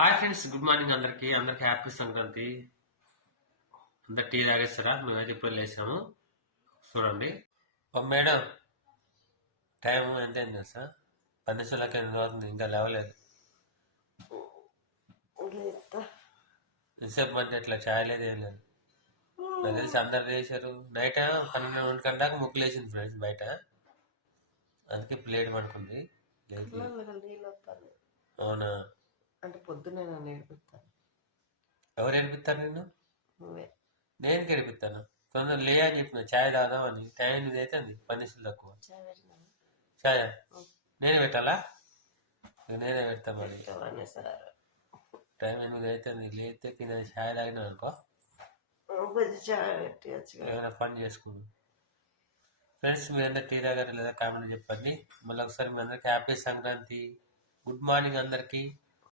Hi friends, good morning అందరికి happy Sankranti. అందరు tea తాగేస్తారా? మేమైతే ఇప్పుడు లేసాము. చూడండి. ఓ మేడం, టైం ఎంత అయింది తెలుసా? 10 నిమిషాలకి 8 అవుతుంది, ఇంకా లేవలేదు. ఎంతసేపు అంటే ఇట్లా ఛాయ్ లేదు, ఏం లేదు. నాకు తెలిసి అందరు లేచారు. నైట్ 12 గంటలకు ముగ్గులు వేసింది ఫ్రెండ్స్ బయట. అందుకే ఇప్పుడు లేట్ పడుకుంది. అవునా? అంటే పొద్దున్నే నన్ను నేర్పిస్తాను. ఎవరు నేర్పిస్తారు నిన్ను? నువ్వే. నేను నేర్పిస్తాను. కొందరు లే అని చెప్పిన ఛాయ్ తాగుదామని. టైం ఇది అయితే 10 నిమిషాలు తక్కువ. ఛాయ్ నేనే పెట్టాలా? నేనే పెడతా మరి. టైం 8 అవుతుంది. లేతే కింద ఛాయ్ తాగినా అనుకో, ఏమైనా పని చేసుకుంది. ఫ్రెండ్స్, మీ అందరు టీ తాగారు లేదా కామెంట్ చెప్పండి. మళ్ళీ ఒకసారి మీ అందరికి హ్యాపీ సంక్రాంతి. గుడ్ మార్నింగ్ అందరికీ.